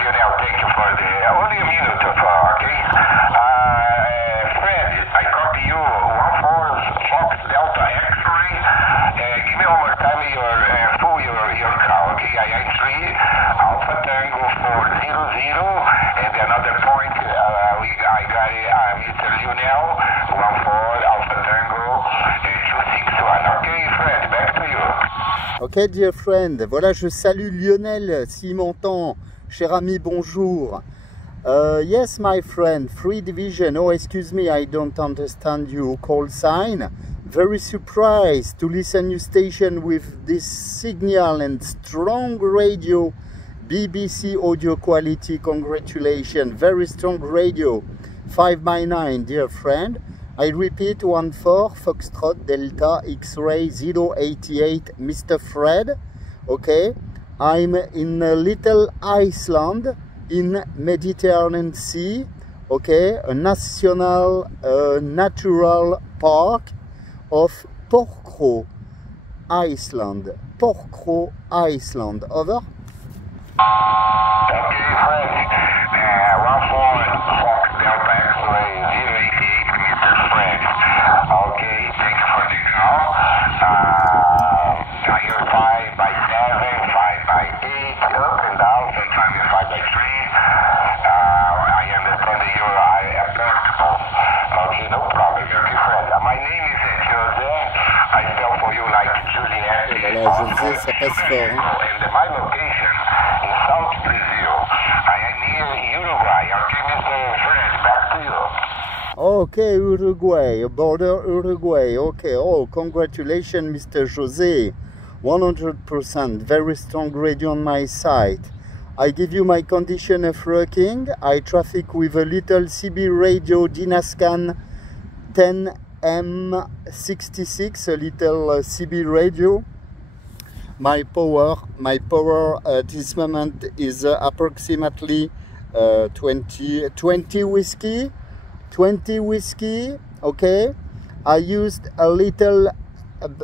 Thank you for the only a minute of okay. Fred, I copy you 14 Fox Delta X-ray. Give me one more time your call, okay? I am 3 Alpha Tango 400, and another point I got Mr. Lionel 14 Alpha Tango 261. Okay, Fred, back to you. Ok, dear friend, voilà, je salue Lionel, s'il m'entend. Cher ami, bonjour. Yes, my friend, 3 Division. Oh, excuse me, I don't understand your call sign. Very surprised to listen your station with this signal and strong radio. BBC audio quality, congratulations. Very strong radio. 5x9, dear friend. I repeat, 14 Foxtrot Delta X-ray 088, Mr. Fred. Okay. I'm in a little Iceland in Mediterranean Sea, okay, a national natural park of Porkro, Iceland. Porkro, Iceland. Over. Okay, Fred. 14 Fox Delta X-ray 088, Mr. Fred. Okay, thank you for the call. You're 5x7, 5x8, up and down, sometimes you're 5x3. I understand that you're portable. Okay, no problem, okay, Fred. My name is Jose. I spell for you like Juliet. José, ça passe fort. And my location is South Brazil. I am near Uruguay. Okay, Mr. Fred, back to you. Okay, Uruguay, border Uruguay. Okay, oh, congratulations, Mr. Jose. 100%, very strong radio on my side. I give you my condition of working. I traffic with a little CB radio Dynascan 10M66, a little CB radio. My power at this moment is approximately 20 whiskey, okay. I used a little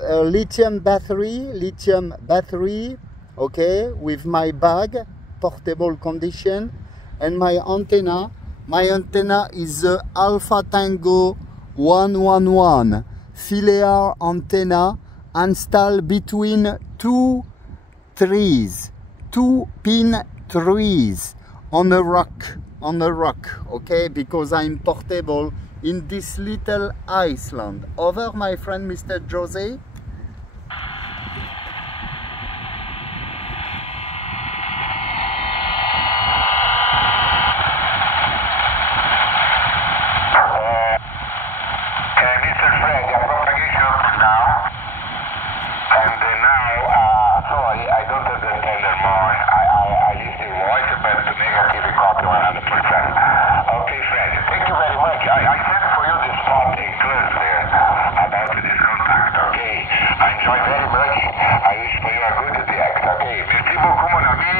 lithium battery, okay, with my bag, portable condition, and my antenna. My antenna is the Alpha Tango 111 Filaire antenna installed between two pin trees on a rock, okay, because I'm portable in this little Iceland. Over, my friend, Mr. Jose. Mr. Fred, your propagation up and down. And now, sorry, I don't understand anymore. I listen your voice, but the negative copy 100%. Okay, Fred, thank you very much. I sent for you this spot in class there about this contact, okay? I enjoy very much. I wish for you a good day, okay? Merci beaucoup, mon ami.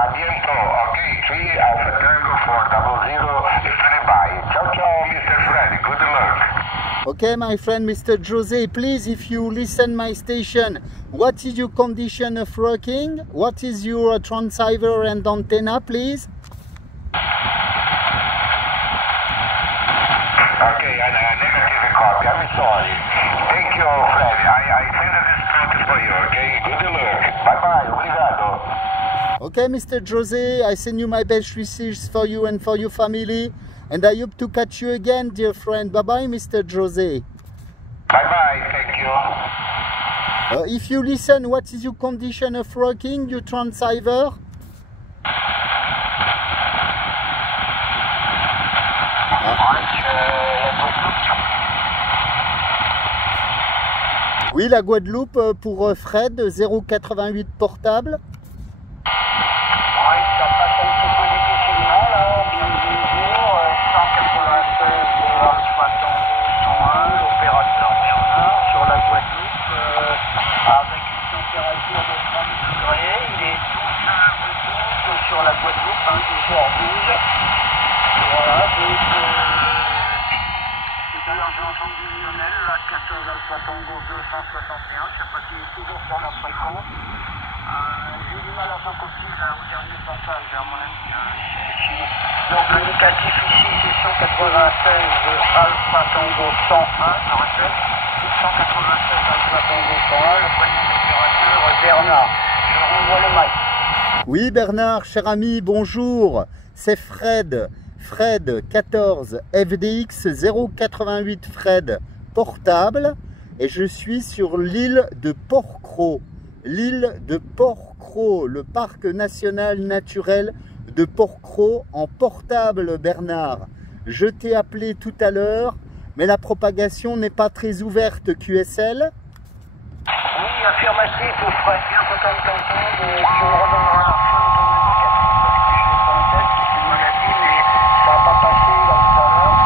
A bientôt, okay? 3 Alpha Tango 400, stand by. Ciao, ciao, Mr. Fred. Good luck. Okay, my friend, Mr. Jose, please, if you listen my station, what is your condition of working? What is your transceiver and antenna, please? Okay, a negative copy. I'm sorry. Thank you, Fred. I send this spot for you, okay? Good luck. Bye-bye. Obrigado. Okay, Mr. Jose, I send you my best wishes for you and for your family. And I hope to catch you again, dear friend. Bye-bye, Mr. Jose. Bye-bye. Thank you. If you listen, what is your condition of working, your transceiver? Oui, la Guadeloupe pour Fred, 088 portable. Sur la Guadeloupe, hein, toujours en rouge. Voilà, donc tout à l'heure j'ai entendu Lionel, là, 14 Alpha Tango 261, je ne sais pas s'il est toujours sur la fréquence. J'ai du mal à s'encouper là au dernier passage, à mon avis. Donc l'indicatif ici c'est 196 Alpha Tango 101, je répète. 196 Alpha Tango 101, le point de température Bernard. Je renvoie le mic. Oui Bernard, cher ami, bonjour. C'est Fred. Fred 14 FDX 088 Fred portable. Et je suis sur l'île de Porquerolles. L'île de Porquerolles, le parc national naturel de Porquerolles en portable, Bernard. Je t'ai appelé tout à l'heure, mais la propagation n'est pas très ouverte, QSL. Oui, affirmatif, Fred, bien content de t'entendre. Tu me redonneras la fin de ton indicatif parce que je l'ai pas en tête, tu me l'as dit, mais ça n'a pas passé là tout à l'heure.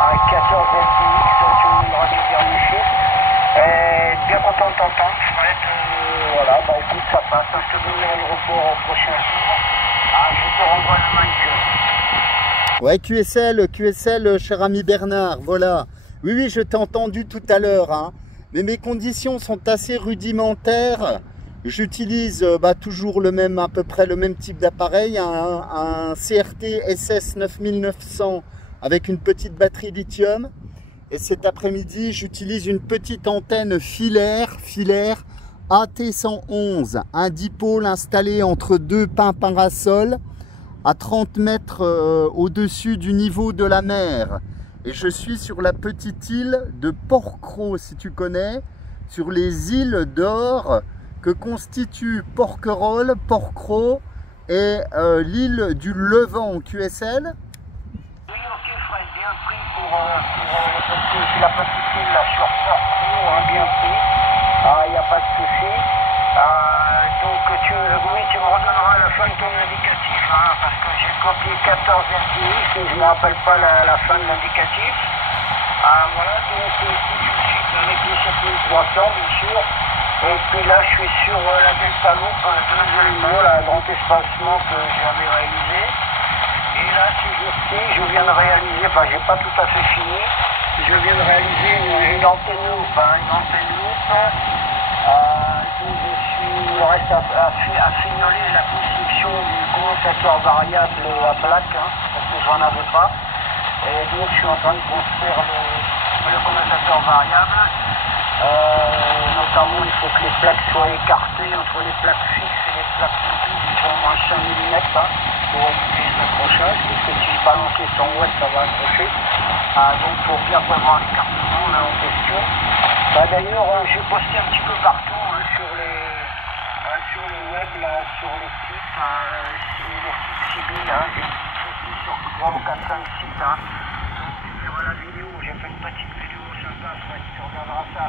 À 14 FDX, tu me donneras des derniers chiffres. Bien content de t'entendre, Fred. Voilà, bah écoute, ça passe. Je te donne l'aéroport au prochain jour. Je te renvoie le mic. Ouais, QSL, cher ami Bernard, voilà. Oui, je t'ai entendu tout à l'heure, hein. Mais mes conditions sont assez rudimentaires. J'utilise toujours le même, à peu près le même type d'appareil, un CRT SS 9900 avec une petite batterie lithium. Et cet après-midi, j'utilise une petite antenne filaire AT111, un dipôle installé entre deux pins parasols à 30 mètres au-dessus du niveau de la mer. Et je suis sur la petite île de Porquerolles, si tu connais, sur les îles d'or que constituent Porquerolles et l'île du Levant, QSL. Oui, ok Fred, bien pris pour la petite île là sur Porquerolles, bien pris. Il n'y a pas de souci. Donc tu me redonneras la fin de ton indicatif, hein, parce que j'ai copié 14 FDX et je ne me rappelle pas la fin de l'indicatif. Voilà, donc ici je suis avec les 7300 bien sûr. Et puis là je suis sur la Delta Loop, deuxièmement, la grand espacement que j'avais réalisé. Et là ces jours-ci, je viens de réaliser, j'ai pas tout à fait fini, je viens de réaliser une antenne loop, donc il me reste à fignoler la construction du condensateur variable à plaque, parce que j'en avais pas. Et donc je suis en train de construire le condensateur variable. Notamment il faut que les plaques soient écartées entre les plaques fixes et les plaques mobiles, il faut au moins 5 mm pour éviter les accrochages, parce que si je balance les 100 watts ça va accrocher. Donc il faut bien prévoir l'écartement là en question. D'ailleurs j'ai posté un petit peu partout sur le web, là, sur les sites, civils, j'ai posté sur 3 ou 4, 5 sites. Donc tu verras la vidéo, j'ai fait une petite vidéo sympa, tu regarderas ça.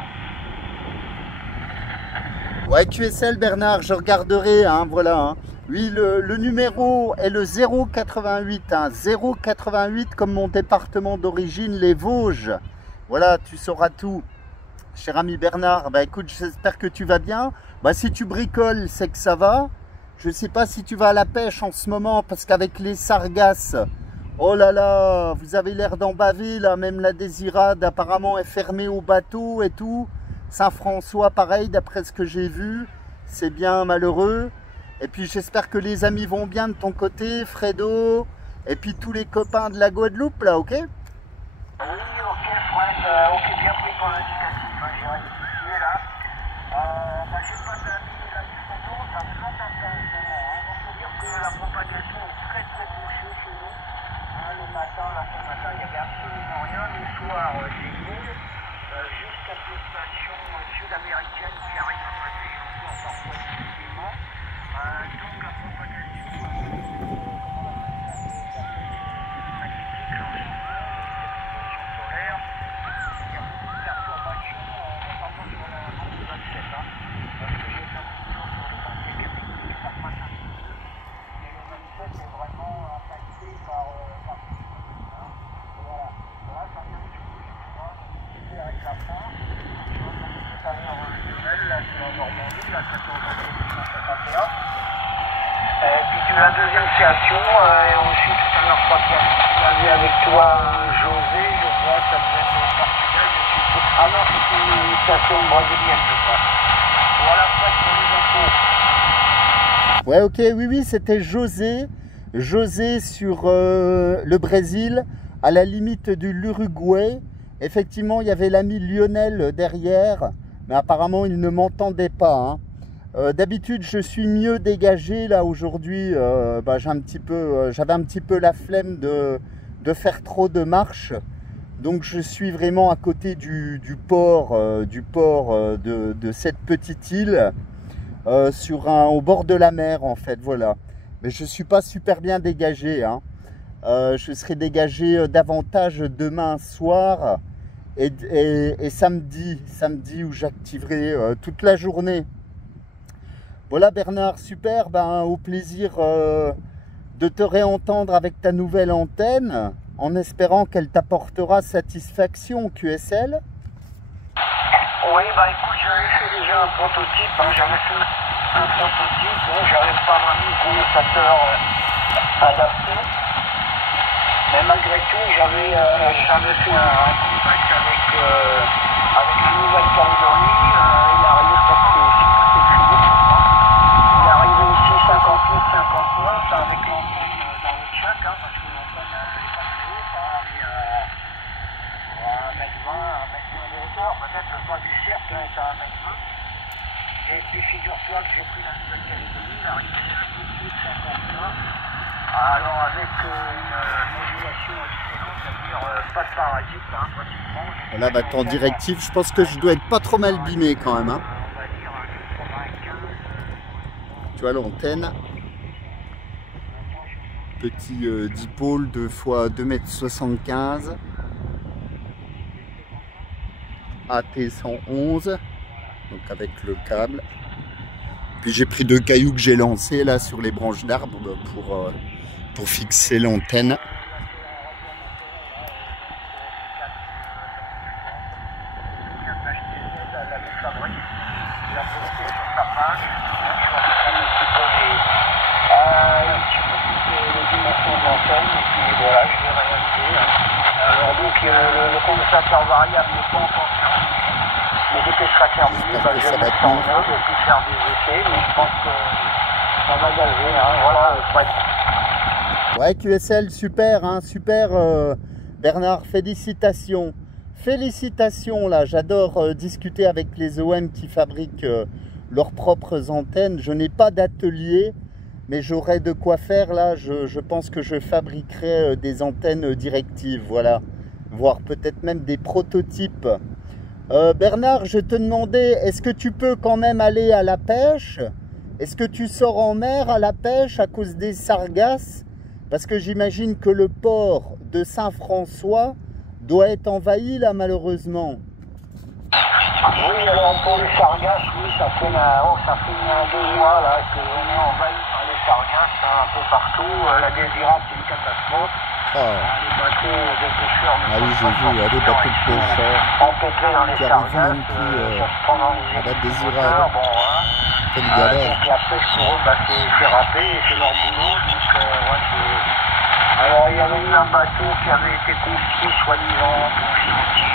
Ouais, QSL Bernard, je regarderai, voilà. Hein. Oui, le numéro est le 088, 088 comme mon département d'origine, les Vosges. Voilà, tu sauras tout. Cher ami Bernard, écoute, j'espère que tu vas bien. Si tu bricoles, c'est que ça va. Je ne sais pas si tu vas à la pêche en ce moment, parce qu'avec les sargasses, oh là là, vous avez l'air d'en baver, là, même la Désirade apparemment est fermée au bateau et tout. Saint-François, pareil, d'après ce que j'ai vu, c'est bien malheureux. Et puis j'espère que les amis vont bien de ton côté, Fredo, et puis tous les copains de la Guadeloupe, là, ok? Oui, ok Fred, ok, bien pris pour l'indicatif, j'ai rectifié là. J'ai pas d'amis là du photo, ça flotte un peu en ce moment. On peut dire que la propagation est très bouchée chez nous. Le matin, là ce matin, il n'y avait absolument rien. Le soir, c'est nul. Juste quelques stations sud-américaines qui arrivent à passer encore parfois difficilement. Donc la propagation magnétique en solaire. Il y a beaucoup de perturbations, notamment sur la bande 27, parce que j'ai fait un petit tour sur le 27 qui ça passe un petit peu, mais le 27 est vraiment impacté par voilà. Là, ça vient de changer, je crois, donc avec la fin. Je regarde tout à l'heure Lionel, là, c'est en Normandie, là, 14 et puis tu as la deuxième station, et aussi tout à l'heure, je crois qu'on a vu avec toi José, je crois, ça peut être au Portugal, je suppose. Ah non, c'est une station brésilienne, je crois. Voilà, Fred, pour les infos. Ouais, ok, oui, c'était José. José sur le Brésil, à la limite de l'Uruguay. Effectivement, il y avait l'ami Lionel derrière, mais apparemment, il ne m'entendait pas. Hein. D'habitude, je suis mieux dégagé. Là, aujourd'hui, j'avais un petit peu la flemme de faire trop de marches. Donc, je suis vraiment à côté du port de cette petite île, au bord de la mer, en fait, voilà. Mais je ne suis pas super bien dégagé. Hein. Je serai dégagé davantage demain soir et samedi où j'activerai toute la journée. Voilà Bernard, super, au plaisir de te réentendre avec ta nouvelle antenne, en espérant qu'elle t'apportera satisfaction, QSL. Oui, écoute, j'avais fait déjà un prototype, j'avais fait un prototype, j'avais pas vraiment un condensateur adapté, mais malgré tout, j'avais fait un contact avec la Nouvelle-Calédonie, il est arrivé, je crois que c'est Philippe, il est arrivé ici 58-59 avec l'antenne dans le chat, parce que l'antenne n'est pas très haute, il y a 1m20 de hauteur, peut-être le bas du cercle est à 1m20. Et puis figure-toi que j'ai pris la Nouvelle-Calédonie, il est arrivé à 58-59. Alors avec une modulation excellente, c'est-à-dire pas de parasite, pratiquement. Voilà, en directif, je pense que je dois être pas trop mal bimé quand même. Hein. On va dire 95. Tu vois l'antenne, petit dipôle 2 x 2,75 m, AT111, donc avec le câble. Puis j'ai pris 2 cailloux que j'ai lancés là sur les branches d'arbres pour fixer l'antenne. Alors donc le condensateur variable n'est pas encore terminé, mais dès que ce sera terminé, je vais mettre en œuvre et puis faire des essais, mais je pense que ça va gazer, voilà, prêt. Ouais, QSL, super, hein, super Bernard, félicitations. Félicitations, là, j'adore discuter avec les OM qui fabriquent leurs propres antennes. Je n'ai pas d'atelier, mais j'aurai de quoi faire là. Je pense que je fabriquerai des antennes directives, voilà, voire peut-être même des prototypes. Bernard, je te demandais, est-ce que tu peux quand même aller à la pêche? Est-ce que tu sors en mer à la pêche à cause des sargasses? Parce que j'imagine que le port de Saint-François doit être envahi là, malheureusement. Oui, alors pour les sargasses, oui, ça fait 2 mois là qu'on est envahi par les sargasses un peu partout. La Désirade, c'est une catastrophe. Les bateaux de pêcheurs ne oui, j'ai vu, des bateaux de pêcheurs empêtrés dans les sargasses, ça se prend dans les Désirade. Bon, quelle galère. Donc la pêche pour eux, c'est râpé, c'est leur boulot. Donc, alors il y avait eu un bateau qui avait été confié, soi-disant, pour gentil.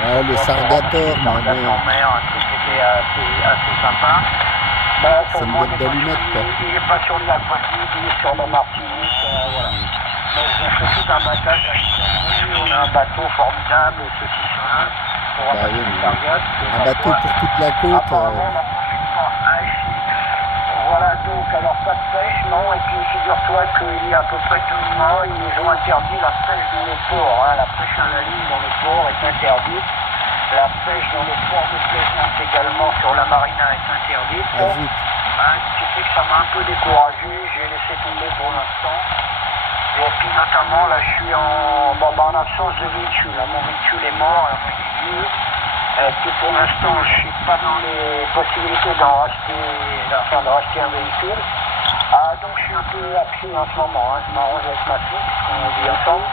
Le Sargator, en mer, un truc qui était assez sympa. C'est une boîte d'allumettes, quoi. Il n'est pas sur de l'Atlantique, il est sur la Martinique, voilà. Donc on fait tout un battage à l'Italie, on a un bateau formidable, ceci, cela, pour ramasser les sargasses. Un bateau pour toute la côte. Apparemment, la prochaine fois, voilà, donc, alors pas de pêche, non, et puis figure-toi qu'il y a à peu près 12 mois, ils nous ont interdit la pêche dans les ports, la pêche à la ligne dans les ports est interdite, la pêche dans les ports de plaisance également sur la marina est interdite. Tu sais que ça m'a un peu découragé, j'ai laissé tomber pour l'instant, et puis notamment là je suis en absence de véhicule, mon véhicule est mort, alors il est vieux. Et puis pour l'instant, je ne suis pas dans les possibilités de racheter un véhicule. Donc je suis un peu absent en ce moment. Je m'arrange avec ma fille, puisqu'on vit ensemble,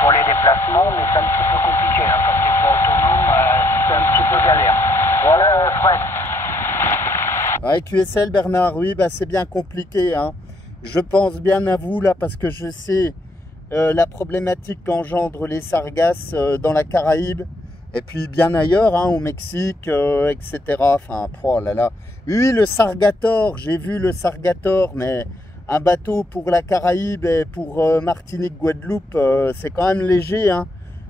pour les déplacements, mais c'est un petit peu compliqué. Quand tu n'es pas autonome, c'est un petit peu galère. Voilà, Fred. Ouais, QSL Bernard, oui, c'est bien compliqué. Hein. Je pense bien à vous là, parce que je sais la problématique qu'engendrent les sargasses dans la Caraïbe. Et puis bien ailleurs, hein, au Mexique, etc. Enfin, oh là là. Oui, le Sargator, j'ai vu le Sargator, mais un bateau pour la Caraïbe et pour Martinique, Guadeloupe, c'est quand même léger. Hein.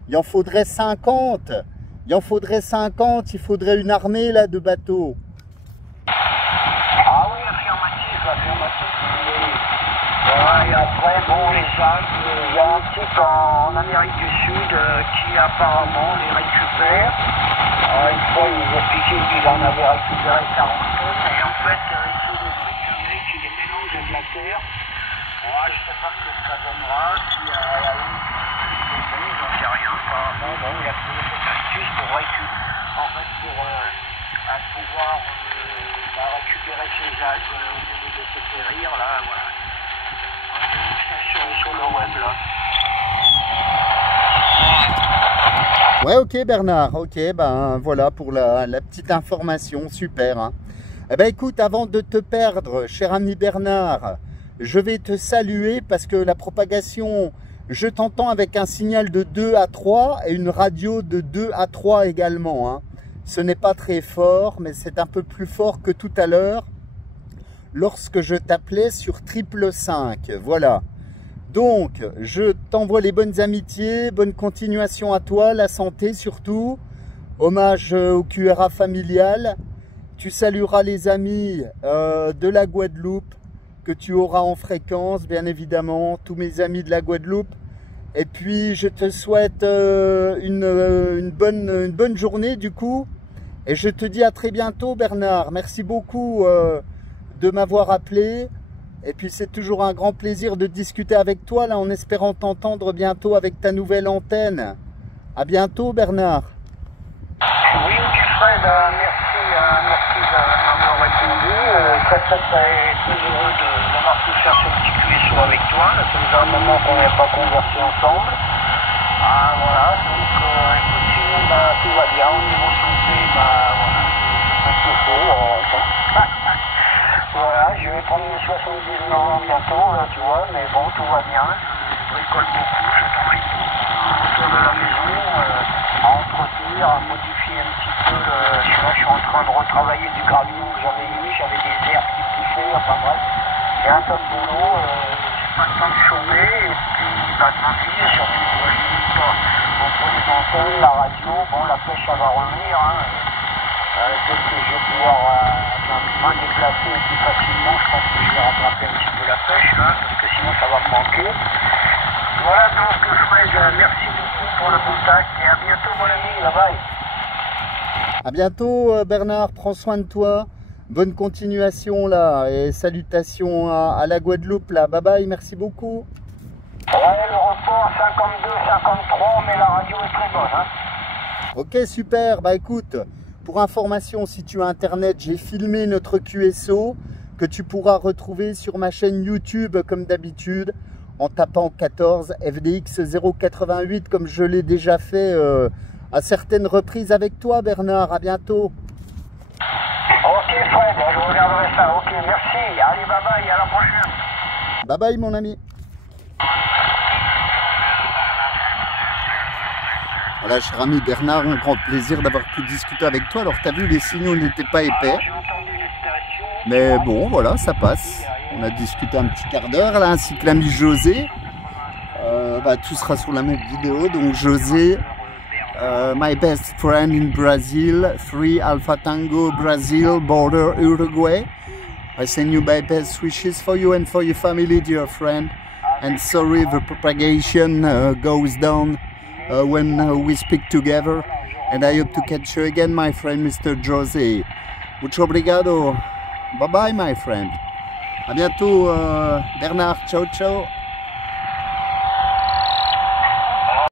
Il en faudrait 50. Il en faudrait 50, il faudrait une armée là de bateaux. Ah oui, affirmatif, affirmatif. Voilà, et après, bon, les Alpes, il y a un type en Amérique du Sud qui apparemment les récupère. Une fois, il nous a expliqué qu'il en avait récupéré 40 tonnes, et en fait, il fait des trucs avec, il les mélange avec la terre. Moi, je ne sais pas ce que ça donnera, s'il y a j'en sais rien. Apparemment, bon, il a trouvé cette astuce pour récupérer, en fait, pour pouvoir récupérer ses algues au lieu de se périr, là, voilà. Sur le web, là. Ouais, ok Bernard, ok, ben voilà pour la petite information, super. Hein. Eh ben écoute, avant de te perdre, cher ami Bernard, je vais te saluer parce que la propagation, je t'entends avec un signal de 2 à 3 et une radio de 2 à 3 également. Hein. Ce n'est pas très fort, mais c'est un peu plus fort que tout à l'heure lorsque je t'appelais sur 555, voilà. Donc, je t'envoie les bonnes amitiés, bonne continuation à toi, la santé surtout, hommage au QRA familial. Tu salueras les amis de la Guadeloupe que tu auras en fréquence, bien évidemment, tous mes amis de la Guadeloupe. Et puis, je te souhaite une bonne journée du coup. Et je te dis à très bientôt Bernard, merci beaucoup de m'avoir appelé. Et puis c'est toujours un grand plaisir de discuter avec toi, là, en espérant t'entendre bientôt avec ta nouvelle antenne. À bientôt Bernard. Oui, ok Fred, merci de m'avoir répondu. Très heureux d'avoir pu faire ce petit QSO avec toi. Ça faisait un moment qu'on n'avait pas conversé ensemble. Ah voilà, donc écoute, sinon tout va bien. Au niveau santé, voilà, c'est ce qu'il faut. Voilà, je vais prendre mes 79 ans bientôt, là, tu vois, mais bon, tout va bien. Je bricole beaucoup, je travaille beaucoup autour de la maison, à entretenir, à modifier un petit peu. Je suis en train de retravailler du gravier que j'avais mis, j'avais des herbes qui poussaient, enfin bref. J'ai un tas de boulot, j'ai pas le temps de chômer, et puis, tant pis, et surtout, entre les antennes, la radio, bon, la pêche, ça va revenir, hein. Dès que je vais pouvoir me déplacer plus facilement, je pense que je vais rattraper un petit peu la pêche, là, parce que sinon ça va me manquer. Voilà donc Fred, merci beaucoup pour le contact et à bientôt mon ami, bye bye. À bientôt Bernard, prends soin de toi, bonne continuation là et salutations à la Guadeloupe là, bye bye, merci beaucoup. Ouais, le report 52, 53, mais la radio est très bonne. Hein. Ok super, bah écoute. Pour information, si tu as internet, j'ai filmé notre QSO que tu pourras retrouver sur ma chaîne YouTube comme d'habitude en tapant 14 FDX 088 comme je l'ai déjà fait à certaines reprises avec toi Bernard. À bientôt. Ok Fred, je regarderai ça. Ok, merci. Allez, bye bye, à la prochaine. Bye bye mon ami. Voilà, cher ami Bernard, un grand plaisir d'avoir pu discuter avec toi. Alors, tu as vu, les signaux n'étaient pas épais. Mais bon, voilà, ça passe. On a discuté un petit quart d'heure, là, ainsi que l'ami José. Tout sera sur la même vidéo. Donc, José, my best friend in Brazil, 3 Alpha Tango, Brazil, border Uruguay. I send you my best wishes for you and for your family, dear friend. And sorry the propagation goes down. When we speak together, and I hope to catch you again, my friend, Mr. Jose. Mucho obrigado. Bye bye, my friend. À bientôt, Bernard. Ciao, ciao.